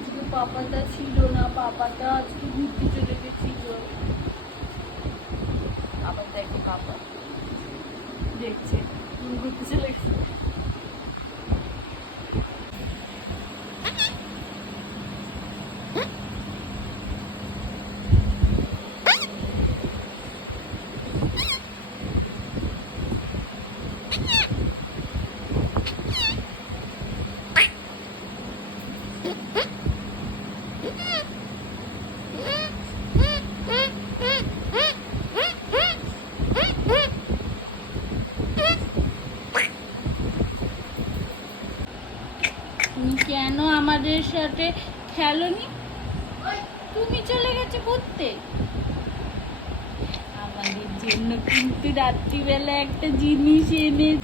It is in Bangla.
আজকে পাপাটা ছিল না, পাপাটা আজকে ঘুরতে চলে গেছিল। আবার দেখো পাপা দেখছে ঘুরতে চলে গেছে। তুমি কেন আমাদের সাথে খেলোনি? তুমি চলে গেছো ঘুরতে। আমাদের জন্য কিন্তু রাত্রিবেলা একটা জিনিস এনেছে।